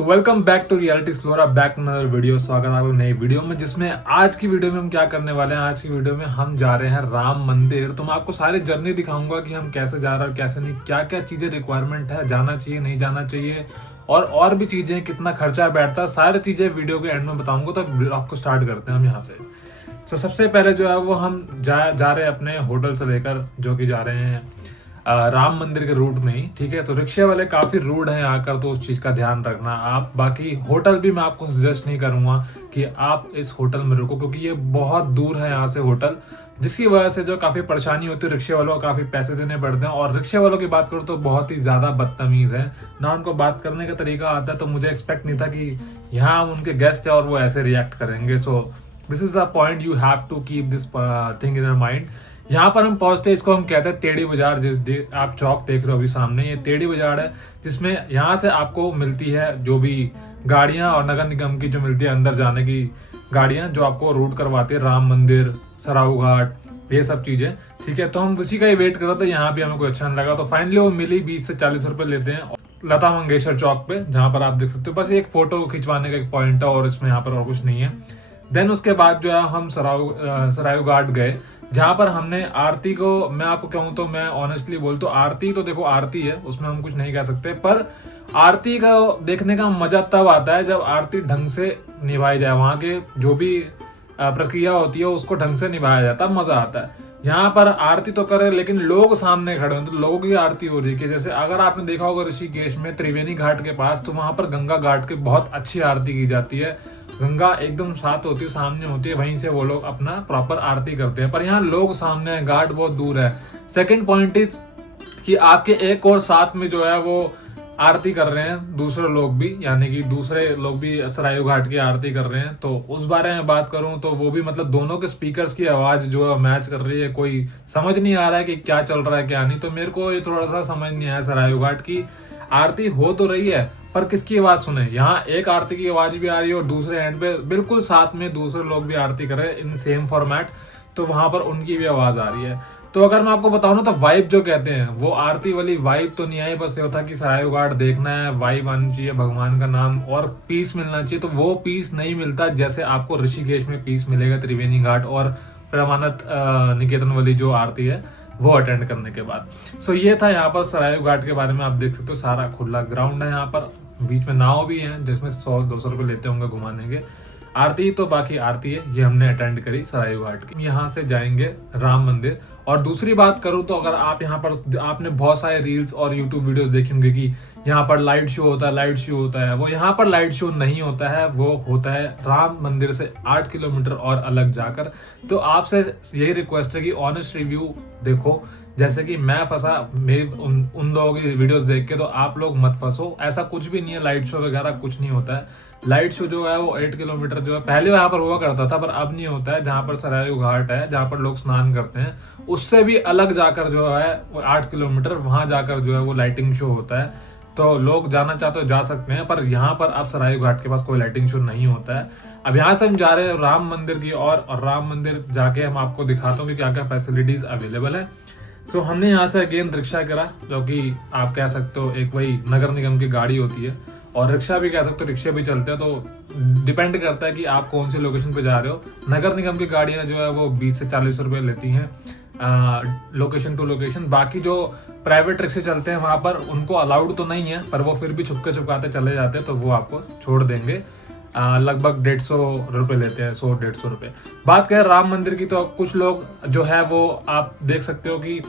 So welcome back to reality explorer, back another video. स्वागत है आपको नई वीडियो में, जिसमें आज की वीडियो में हम क्या करने वाले हैं। आज की वीडियो में हम जा रहे हैं राम मंदिर। तो मैं आपको सारी जर्नी दिखाऊंगा कि हम कैसे जा रहे हैं, कैसे नहीं, क्या क्या चीजें रिक्वायरमेंट है, जाना चाहिए नहीं जाना चाहिए, और भी चीजें, कितना खर्चा बैठता है, सारी चीजें वीडियो के एंड में बताऊंगा। तो ब्लॉग को स्टार्ट करते हैं हम यहाँ से। तो सबसे पहले जो है वो हम जा रहे हैं अपने होटल से लेकर, जो कि जा रहे हैं राम मंदिर के रूट में ही। ठीक है, तो रिक्शे वाले काफी रूड हैं आकर, तो उस चीज का ध्यान रखना आप। बाकी होटल भी मैं आपको सजेस्ट नहीं करूंगा कि आप इस होटल में रुको, क्योंकि ये बहुत दूर है यहाँ से होटल, जिसकी वजह से जो काफी परेशानी होती है। रिक्शे वालों को काफी पैसे देने पड़ते हैं, और रिक्शे वालों की बात करूँ तो बहुत ही ज्यादा बदतमीज है ना। उनको बात करने का तरीका आता है, तो मुझे एक्सपेक्ट नहीं था कि यहाँ हम उनके गेस्ट है और वो ऐसे रिएक्ट करेंगे। So this is the point, you have to keep this thing in your mind. यहाँ पर हम पहुंचते, इसको हम कहते हैं टेढ़ी बाजार। जिस आप चौक देख रहे हो अभी सामने, ये टेढ़ी बाजार है, जिसमें यहाँ से आपको मिलती है जो भी गाड़ियां, और नगर निगम की जो मिलती है अंदर जाने की गाड़ियां, जो आपको रूट करवाती है राम मंदिर, सराऊ घाट, ये सब चीजें। ठीक है, तो हम उसी का ही वेट कर रहे थे। यहाँ भी हमें कोई अच्छा नहीं लगा, तो फाइनली वो मिली। 20 से 40 रुपए लेते हैं लता मंगेशकर चौक पे, जहाँ पर आप देख सकते हो। बस एक फोटो खिंचवाने का एक पॉइंट है, और इसमें यहाँ पर और कुछ नहीं है। देन उसके बाद जो है हम सरायू घाट गए, जहां पर हमने आरती को, मैं आपको कहूँ तो, मैं ऑनेस्टली बोल तो आरती तो देखो आरती है, उसमें हम कुछ नहीं कह सकते, पर आरती का देखने का मजा तब आता है जब आरती ढंग से निभाई जाए। वहां के जो भी प्रक्रिया होती है उसको ढंग से निभाया जाए, तब मजा आता है। यहाँ पर आरती तो करे, लेकिन लोग सामने खड़े हैं, तो लोगों की आरती हो रही है। जैसे अगर आपने देखा होगा ऋषिकेश में त्रिवेणी घाट के पास, तो वहां पर गंगा घाट की बहुत अच्छी आरती की जाती है। गंगा एकदम साथ होती है, सामने होती है, वहीं से वो लोग अपना प्रॉपर आरती करते हैं। पर यहाँ लोग सामने हैं, घाट बहुत दूर है। सेकंड पॉइंट इज कि आपके एक और साथ में जो है वो आरती कर रहे हैं दूसरे लोग भी, यानी कि दूसरे लोग भी सरायू घाट की आरती कर रहे हैं। तो उस बारे में बात करूं तो वो भी, मतलब दोनों के स्पीकर्स की आवाज जो है मैच कर रही है। कोई समझ नहीं आ रहा है कि क्या चल रहा है क्या नहीं। तो मेरे को ये थोड़ा सा समझ नहीं आया। सरायू घाट की आरती हो तो रही है, पर किसकी आवाज सुने। यहाँ एक आरती की आवाज भी आ रही है, और दूसरे एंड पे बिल्कुल साथ में दूसरे लोग भी आरती कर रहे हैं इन सेम फॉर्मेट, तो वहां पर उनकी भी आवाज आ रही है। तो अगर मैं आपको बताऊं ना, तो वाइब जो कहते हैं, वो आरती वाली वाइब तो नहीं आई। बस ये होता कि सरायू घाट देखना है, वाइब आनी चाहिए, भगवान का नाम और पीस मिलना चाहिए। तो वो पीस नहीं मिलता जैसे आपको ऋषिकेश में पीस मिलेगा त्रिवेणी घाट और परमानंद निकेतन वाली जो आरती है वो अटेंड करने के बाद। सो ये था यहाँ पर सरायू घाट के बारे में। आप देख सकते हो सारा खुला ग्राउंड है, यहाँ पर बीच में नाव भी है, जिसमें 100-200 रुपए लेते होंगे घुमाने के। आरती तो बाकी आरती है, ये हमने अटेंड करी सरायू घाट की। यहाँ से जाएंगे राम मंदिर। और दूसरी बात करूँ तो, अगर आप यहाँ पर, आपने बहुत सारे रील्स और यूट्यूब वीडियोस देखे होंगे कि यहाँ पर लाइट शो होता है, लाइट शो होता है। वो यहाँ पर लाइट शो नहीं होता है, वो होता है राम मंदिर से 8 किलोमीटर और अलग जाकर। तो आपसे यही रिक्वेस्ट है कि ऑनेस्ट रिव्यू देखो, जैसे कि मैं फंसा मेरी उन लोगों की वीडियोस देख के, तो आप लोग मत फंसो। ऐसा कुछ भी नहीं है, लाइट शो वगैरह कुछ नहीं होता है। लाइट शो जो है वो 8 किलोमीटर जो है पहले यहाँ पर हुआ करता था, पर अब नहीं होता है। जहाँ पर सरायू घाट है, जहाँ पर लोग स्नान करते हैं, उससे भी अलग जाकर जो है वो 8 किलोमीटर, वहां जाकर जो है वो लाइटिंग शो होता है। तो लोग जाना चाहते हो जा सकते हैं, पर यहाँ पर अब सरायू घाट के पास कोई लाइटिंग शो नहीं होता है। अब यहाँ से हम जा रहे हैं राम मंदिर की और राम मंदिर जाके हम आपको दिखाता हूँ कि क्या क्या फैसिलिटीज अवेलेबल है। सो हमने यहाँ से अगेन रिक्शा करा, जो कि आप कह सकते हो एक वही नगर निगम की गाड़ी होती है, और रिक्शा भी कह सकते हो, रिक्शे भी चलते हैं। तो डिपेंड करता है कि आप कौन सी लोकेशन पे जा रहे हो। नगर निगम की गाड़ियां जो है वो 20 से 40 रुपए लेती हैं लोकेशन टू लोकेशन। बाकी जो प्राइवेट रिक्शे चलते हैं वहां पर उनको अलाउड तो नहीं है, पर वो फिर भी छुपके छुपकाते चले जाते हैं, तो वो आपको छोड़ देंगे। लगभग 150 रुपए लेते हैं, 100-150 रुपए। बात करें राम मंदिर की, तो कुछ लोग जो है वो आप देख सकते हो कि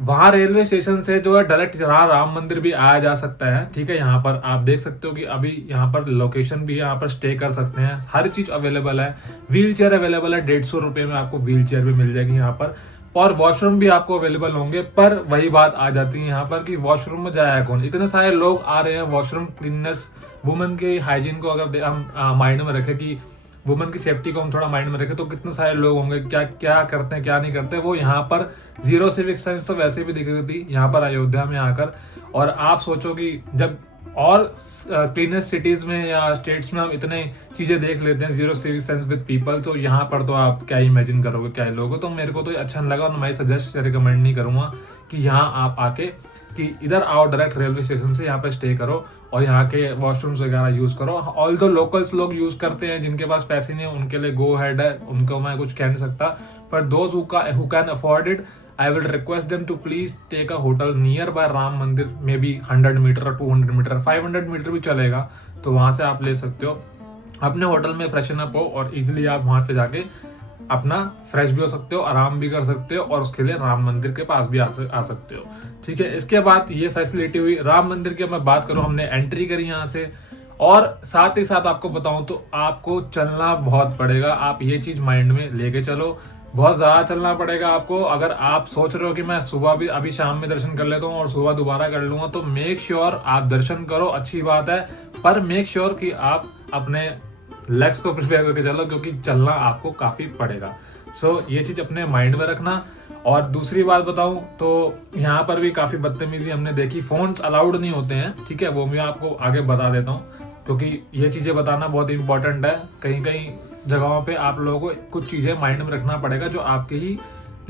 वहां रेलवे स्टेशन से जो है डायरेक्ट राम मंदिर भी आया जा सकता है। ठीक है, यहाँ पर आप देख सकते हो कि अभी यहाँ पर लोकेशन भी है, यहाँ पर स्टे कर सकते हैं, हर चीज अवेलेबल है। व्हील चेयर अवेलेबल है, 150 रुपए में आपको व्हील चेयर भी मिल जाएगी यहाँ पर, और वॉशरूम भी आपको अवेलेबल होंगे। पर वही बात आ जाती है यहाँ पर कि वॉशरूम में जाया कौन, इतने सारे लोग आ रहे हैं। वॉशरूम क्लीननेस, वुमेन के हाइजीन को अगर हम माइंड में रखें कि वुमेन की सेफ्टी को हम थोड़ा माइंड में रखें, तो कितने सारे लोग होंगे, क्या क्या करते हैं क्या नहीं करते। वो यहाँ पर जीरो सिविक सेंस तो वैसे भी दिख रही थी यहाँ पर अयोध्या में आकर। और आप सोचो कि जब और क्लीनेस्ट सिटीज में या स्टेट्स में हम इतने चीजें देख लेते हैं, zero civic sense with people, तो यहाँ पर तो आप क्या इमेजिन करोगे क्या लोगों। तो मेरे को तो अच्छा नहीं लगा, और मैं सजेस्ट रिकमेंड नहीं करूंगा कि यहाँ आप आके कि इधर आओ डायरेक्ट रेलवे स्टेशन से, यहाँ पे स्टे करो और यहाँ के वॉशरूम्स वगैरह यूज करो। ऑल दो लोकल्स लोग यूज करते हैं, जिनके पास पैसे नहीं है उनके लिए गो हेड है, उनको मैं कुछ कह नहीं सकता, पर those who can afford it, I will request them to please take a hotel nearby Ram Mandir, may be 100 metre और 200 मीटर, 500 मीटर भी चलेगा, तो वहां से आप ले सकते हो। अपने होटल में फ्रेशन अप हो और इजिली आप वहां पे जाके अपना फ्रेश भी हो सकते हो, आराम भी कर सकते हो और उसके लिए राम मंदिर के पास भी आ सकते हो। ठीक है, इसके बाद ये फैसिलिटी हुई। राम मंदिर की मैं बात करूं, हमने एंट्री करी यहाँ से, और साथ ही साथ आपको बताऊं तो आपको चलना बहुत पड़ेगा। आप ये चीज माइंड में लेके चलो, बहुत ज्यादा चलना पड़ेगा आपको। अगर आप सोच रहे हो कि मैं सुबह भी अभी शाम में दर्शन कर लेता हूँ और सुबह दोबारा कर लूंगा, तो मेक श्योर आप दर्शन करो, अच्छी बात है, पर मेक श्योर कि आप अपने लेग्स को प्रिपेयर करके चलो, क्योंकि चलना आपको काफी पड़ेगा। सो ये चीज अपने माइंड में रखना। और दूसरी बात बताऊं तो यहाँ पर भी काफी बदतमीजी हमने देखी, फोन्स अलाउड नहीं होते हैं, ठीक है, वो मैं आपको आगे बता देता हूँ, क्योंकि ये चीजें बताना बहुत इंपॉर्टेंट है। कहीं कहीं जगहों पे आप लोगों को कुछ चीजें माइंड में रखना पड़ेगा जो आपके ही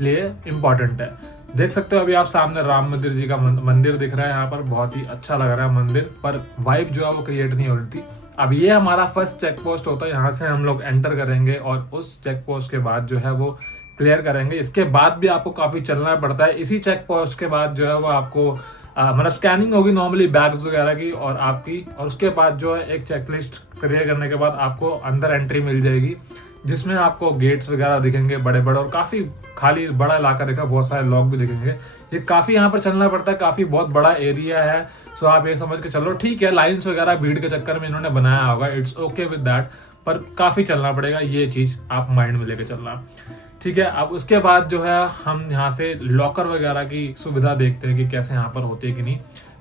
लिए इम्पोर्टेंट है। देख सकते हो अभी आप सामने राम मंदिर जी का मंदिर दिख रहा है, यहाँ पर बहुत ही अच्छा लग रहा है मंदिर, पर वाइब जो है वो क्रिएट नहीं हो रही थी। अब ये हमारा फर्स्ट चेक पोस्ट होता है, यहाँ से हम लोग एंटर करेंगे और उस चेक पोस्ट के बाद जो है वो क्लियर करेंगे। इसके बाद भी आपको काफी चलना पड़ता है। इसी चेक पोस्ट के बाद जो है वो आपको मतलब स्कैनिंग होगी नॉर्मली बैग्स वगैरह की और आपकी, और उसके बाद जो है एक चेकलिस्ट क्लियर करने के बाद आपको अंदर एंट्री मिल जाएगी, जिसमें आपको गेट्स वगैरह दिखेंगे बड़े बड़े और काफी खाली बड़ा इलाका दिखा, बहुत सारे लोग भी दिखेंगे। ये काफी यहाँ पर चलना पड़ता है, काफी बहुत बड़ा एरिया है। सो आप ये समझ के चलो, ठीक है लाइन्स वगैरह भीड़ के चक्कर में इन्होंने बनाया होगा, इट्स ओके विद दैट, पर काफी चलना पड़ेगा, ये चीज आप माइंड में लेके चलना। ठीक है, अब उसके बाद जो है हम यहाँ से लॉकर वगैरह की सुविधा देखते हैं कि कैसे यहाँ पर होती है कि नहीं।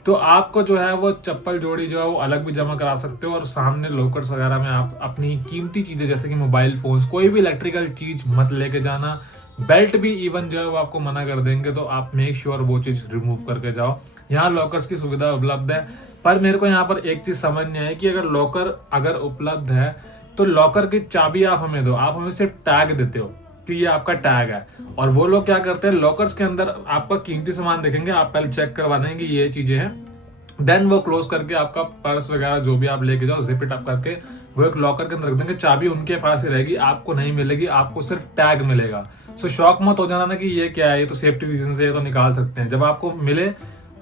तो आपको जो है वो चप्पल जोड़ी जो है वो अलग भी जमा करा सकते हो, और सामने लॉकर्स वगैरह में आप अपनी कीमती चीजें जैसे कि मोबाइल फोन्स, कोई भी इलेक्ट्रिकल चीज मत लेके जाना। बेल्ट भी इवन जो है वो आपको मना कर देंगे, तो आप मेक श्योर वो चीज रिमूव करके जाओ। यहाँ लॉकर्स की सुविधा उपलब्ध है, पर मेरे को यहाँ पर एक चीज समझ नहीं आई कि अगर लॉकर अगर उपलब्ध है तो लॉकर की चाबी आप हमें दो, आप हमें सिर्फ टैग देते हो कि ये आपका टैग है, और वो लोग क्या करते हैं लॉकर्स के अंदर आपका कीमती सामान देखेंगे, आप पहले चेक करवा देंगे ये चीजें हैं, देन वो क्लोज करके आपका पर्स वगैरह जो भी आप लेके जाओ जिप इट अप करके वो एक लॉकर के अंदर रख देंगे, चाबी उनके पास ही रहेगी, आपको नहीं मिलेगी, आपको सिर्फ टैग मिलेगा। सो शॉक मत हो जाना ना कि ये क्या है, ये तो सेफ्टी रीजन से ये तो निकाल सकते हैं। जब आपको मिले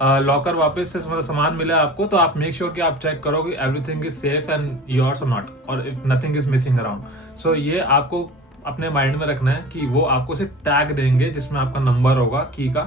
लॉकर वापस से मतलब सामान मिले आपको, तो आप मेक श्योर कि आप चेक करो कि everything is safe and yours और नॉट, और if nothing is missing around. So ये आपको अपने माइंड में रखना है कि वो आपको सिर्फ टैग देंगे जिसमें आपका नंबर होगा की का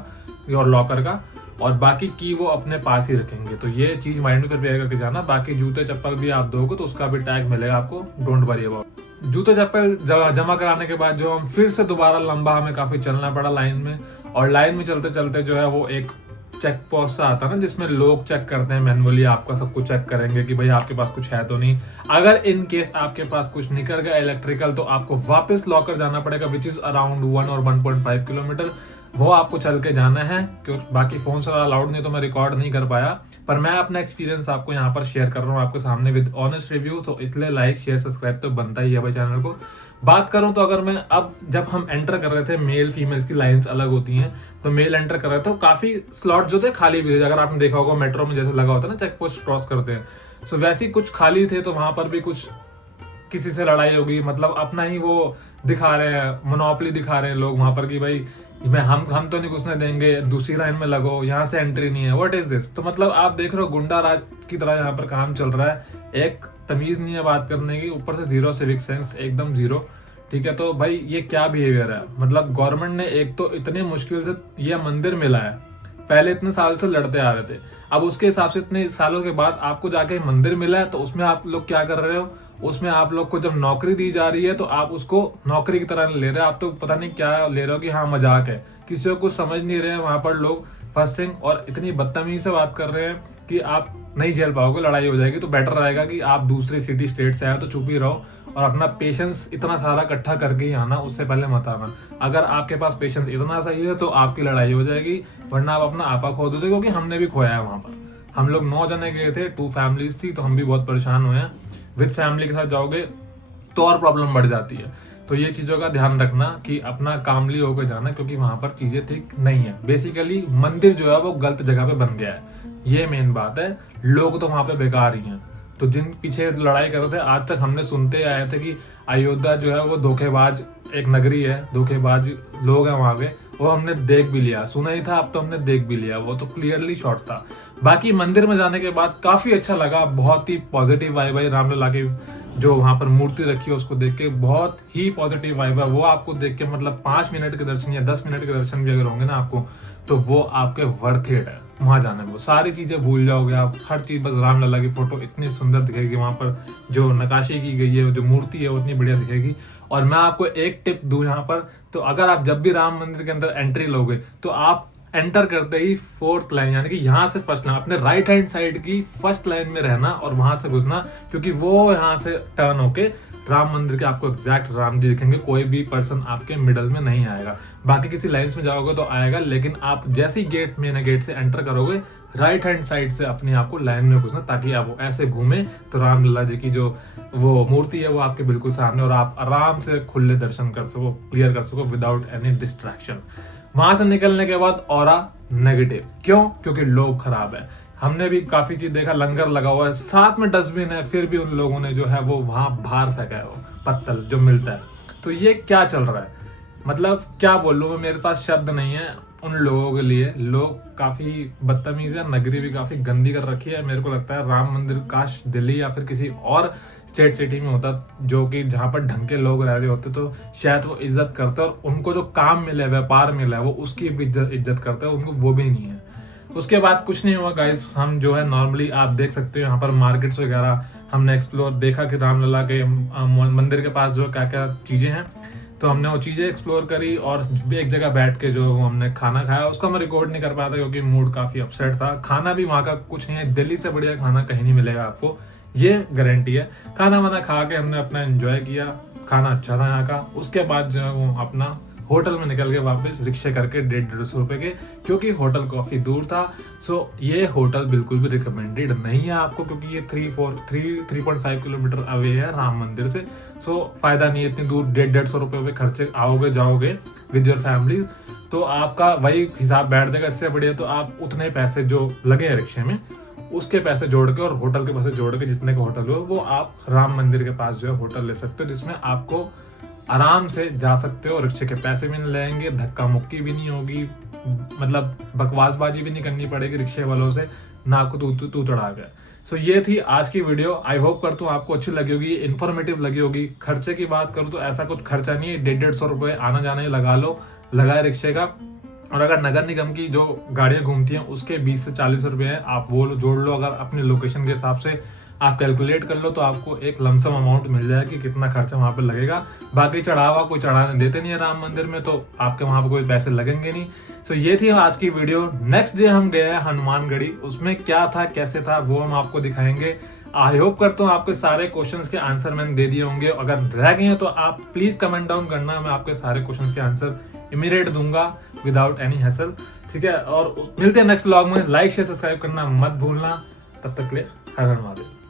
और लॉकर का, और बाकी की वो अपने पास ही रखेंगे। तो ये चीज माइंड में प्रिपेयर करके जाना। बाकी जूते चप्पल भी आप दोगे तो उसका भी टैग मिलेगा आपको, डोंट वरी अबाउट। जूते चप्पल जमा कराने के बाद जो हम फिर से दोबारा लंबा हमें काफी चलना पड़ा लाइन में, और लाइन में चलते चलते जो है वो एक चेक पोस्ट आता है ना, जिसमें लोग चेक करते हैं मैनुअली, आपका सब कुछ चेक करेंगे कि भाई आपके पास कुछ है तो नहीं। अगर इन केस आपके पास कुछ निकल गया इलेक्ट्रिकल, तो आपको वापस लॉकर जाना पड़ेगा, विच इज अराउंड 1 और 1.5 किलोमीटर। वो आपको चल के जाना है, क्योंकि बाकी फोन से अलाउड नहीं, तो मैं रिकॉर्ड नहीं कर पाया, पर मैं अपना एक्सपीरियंस आपको यहाँ पर शेयर कर रहा हूँ आपके सामने विद ऑनेस्ट रिव्यू, तो इसलिए लाइक शेयर सब्सक्राइब तो बनता ही है भाई चैनल को। बात करूं तो अगर मैं अब जब हम एंटर कर रहे थे, मेल फीमेल्स की लाइंस अलग होती हैं, तो मेल एंटर कर रहे थे तो काफी स्लॉट जो थे खाली भी थे। अगर आपने देखा होगा मेट्रो में जैसे लगा होता है ना चेक पोस्ट क्रॉस करते हैं, सो वैसे ही कुछ खाली थे, तो वहां पर भी कुछ किसी से लड़ाई होगी, मतलब अपना ही वो दिखा रहे हैं, मोनोपोली दिखा रहे हैं लोग वहां पर कि भाई हम तो नहीं घुसने देंगे, दूसरी लाइन में लगो, यहाँ से एंट्री नहीं है, व्हाट इज दिस। तो मतलब आप देख रहे हो गुंडा राज की तरह यहाँ पर काम चल रहा है, एक तमीज नहीं है बात करने की, ऊपर से जीरो सिविक सेंस, एकदम जीरो। ठीक है, तो भाई ये क्या बिहेवियर है। मतलब गवर्नमेंट ने एक तो इतने मुश्किल से ये मंदिर मिला है, पहले इतने साल से लड़ते आ रहे थे, अब उसके हिसाब से इतने सालों के बाद आपको जाके मंदिर मिला है, तो उसमें आप लोग क्या कर रहे हो, उसमें आप लोग को जब नौकरी दी जा रही है तो आप उसको नौकरी की तरह नहीं ले रहे, आप तो पता नहीं क्या ले रहे हो कि हाँ मजाक है, किसी को कुछ समझ नहीं रहे हैं वहां पर लोग, फर्स्ट थिंग, और इतनी बदतमीजी से बात कर रहे हैं कि आप नहीं झेल पाओगे, लड़ाई हो जाएगी। तो बेटर रहेगा कि आप दूसरे सिटी स्टेट से आए तो चुप ही रहो, और अपना पेशेंस इतना सारा इकट्ठा करके ही आना, उससे पहले मत आना। अगर आपके पास पेशेंस इतना सही है तो आपकी लड़ाई हो जाएगी, वरना आप अपना आपा खो दोगे, क्योंकि हमने भी खोया है वहां पर। हम लोग 9 जने गए थे, 2 फैमिलीज थी, तो हम भी बहुत परेशान हुए हैं। विद फैमिली के साथ जाओगे तो और प्रॉब्लम बढ़ जाती है। तो तो ये चीज़ों का ध्यान रखना कि अपना कामली होकर जाना, क्योंकि वहाँ पर चीज़ें ठीक नहीं है। बेसिकली मंदिर जो है वो गलत जगह पे बन गया है, ये मेन बात है। लोग तो वहाँ पे बेकार ही हैं। तो जिन पीछे लड़ाई कर रहे थे, आज तक हमने सुनते आए थे कि अयोध्या जो है वो धोखेबाज एक नगरी है, धोखेबाज लोग हैं वहाँ पे। वो हमने देख भी लिया, सुना ही था, अब तो हमने देख भी लिया, वो तो क्लियरली शॉट था। बाकी मंदिर में जाने के बाद काफी अच्छा लगा, बहुत ही पॉजिटिव वाइब है। रामलला की जो वहां पर मूर्ति रखी है उसको देख के बहुत ही पॉजिटिव वाइब है। वो आपको देख के मतलब 5 मिनट के दर्शन या 10 मिनट के दर्शन भी अगर होंगे ना आपको, तो वो आपके वर्थ इट है वहां जाने में। सारी चीजें भूल जाओगे आप, हर चीज बस रामलला की फोटो इतनी सुंदर दिखेगी, वहां पर जो नकाशी की गई है, जो मूर्ति है, उतनी बढ़िया दिखेगी। और मैं आपको एक टिप दूं यहाँ पर, तो अगर आप जब भी राम मंदिर के अंदर एंट्री लोगे तो आप एंटर करते ही 4th लाइन, यानी कि यहाँ से फर्स्ट लाइन, अपने राइट हैंड साइड की फर्स्ट लाइन में रहना और वहां से घुसना, क्योंकि वो यहाँ से टर्न होके राम मंदिर के आपको एग्जैक्ट राम जी दिखेंगे। कोई भी पर्सन आपके मिडल में नहीं आएगा। बाकी किसी लाइन्स में जाओगे तो आएगा, लेकिन आप जैसे ही गेट मेन गेट से एंटर करोगे, राइट हैंड साइड से अपने आप को लाइन में घुसना, ताकि आप ऐसे घूमे तो रामलला जी की जो वो मूर्ति है वो आपके बिल्कुल सामने, और आप आराम से खुले दर्शन कर सको, क्लियर कर सको विदाउट एनी डिस्ट्रैक्शन। वहां से निकलने के बाद ऑरा नेगेटिव, क्यों? क्योंकि लोग खराब है। हमने भी काफी चीज देखा, लंगर लगा हुआ है, साथ में डस्टबिन है, फिर भी उन लोगों ने जो है वो वहां बाहर फेंका है वो पत्तल जो मिलता है। तो ये क्या चल रहा है? मतलब क्या बोलूं मैं, मेरे पास शब्द नहीं है उन लोगों के लिए। लोग काफी बदतमीज है, नगरी भी काफी गंदी कर रखी है। मेरे को लगता है राम मंदिर काश दिल्ली या फिर किसी और स्टेट सिटी में होता, जो कि जहाँ पर ढंग के लोग रह रहे होते, तो शायद वो इज्जत करते, और उनको जो काम मिला है, व्यापार मिला है, वो उसकी भी इज्जत करते हैं। उनको वो भी नहीं है। उसके बाद कुछ नहीं हुआ गाइस। हम जो है नॉर्मली आप देख सकते हो यहाँ पर मार्केट्स वगैरह हमने एक्सप्लोर देखा कि रामलला के मंदिर के पास जो क्या क्या चीजें हैं, तो हमने वो चीजें एक्सप्लोर करी। और एक जगह बैठ के जो हमने खाना खाया, उसका मैं रिकॉर्ड नहीं कर पाया था क्योंकि मूड काफी अपसेट था। खाना भी वहाँ का कुछ नहीं है, दिल्ली से बढ़िया खाना कहीं नहीं मिलेगा आपको, ये गारंटी है। खाना वाना खा के हमने अपना एंजॉय किया, खाना अच्छा था यहाँ का। उसके बाद जो है वो अपना होटल में निकल के वापस रिक्शे करके 150 रुपए के, क्योंकि होटल काफी दूर था। सो ये होटल बिल्कुल भी रिकमेंडेड नहीं है आपको, क्योंकि ये 3.5 किलोमीटर अवे है राम मंदिर से। सो फायदा नहीं है इतनी दूर 150 रुपए पे खर्चे आओगे जाओगे विद योर फैमिली, तो आपका वही हिसाब बैठ देगा। इससे बढ़िया तो आप उतने पैसे जो लगे हैं रिक्शे में, उसके पैसे जोड़ के और होटल के पैसे जोड़ के, जितने का होटल हो, वो आप राम मंदिर के पास जो है होटल ले सकते हो, जिसमें आपको आराम से जा सकते हो। रिक्शे के पैसे भी नहीं लगेंगे, धक्का मुक्की भी नहीं होगी, मतलब बकवासबाजी भी नहीं करनी पड़ेगी रिक्शे वालों से, ना आपको तू चढ़ा गया। सो ये थी आज की वीडियो। आई होप करता हूँ आपको अच्छी लगी होगी, इन्फॉर्मेटिव लगी होगी। खर्चे की बात करूँ तो ऐसा कुछ खर्चा नहीं है, 150 रुपये आना जाना ही लगा लो, लगाए रिक्शे का। और अगर नगर निगम की जो गाड़ियां घूमती हैं उसके 20 से 40 रुपए हैं, आप वो जोड़ लो। अगर अपनी लोकेशन के हिसाब से आप कैलकुलेट कर लो तो आपको एक लमसम अमाउंट मिल जाएगा कि कितना खर्चा वहां पे लगेगा। बाकी चढ़ावा कोई चढ़ाने देते नहीं है राम मंदिर में, तो आपके वहां पे कोई पैसे लगेंगे नहीं। तो ये थी आज की वीडियो। नेक्स्ट डे हम गए हैं हनुमानगढ़ी, उसमें क्या था कैसे था वो हम आपको दिखाएंगे। आई होप करता हूँ आपके सारे क्वेश्चंस के आंसर मैंने दे दिए होंगे। अगर रह गए हैं तो आप प्लीज कमेंट डाउन करना, मैं आपके सारे क्वेश्चंस के आंसर इमीडिएट दूंगा विदाउट एनी हैसल। ठीक है, और मिलते हैं नेक्स्ट व्लॉग में। लाइक शेयर सब्सक्राइब करना मत भूलना। तब तक के लिए हर हर महादेव।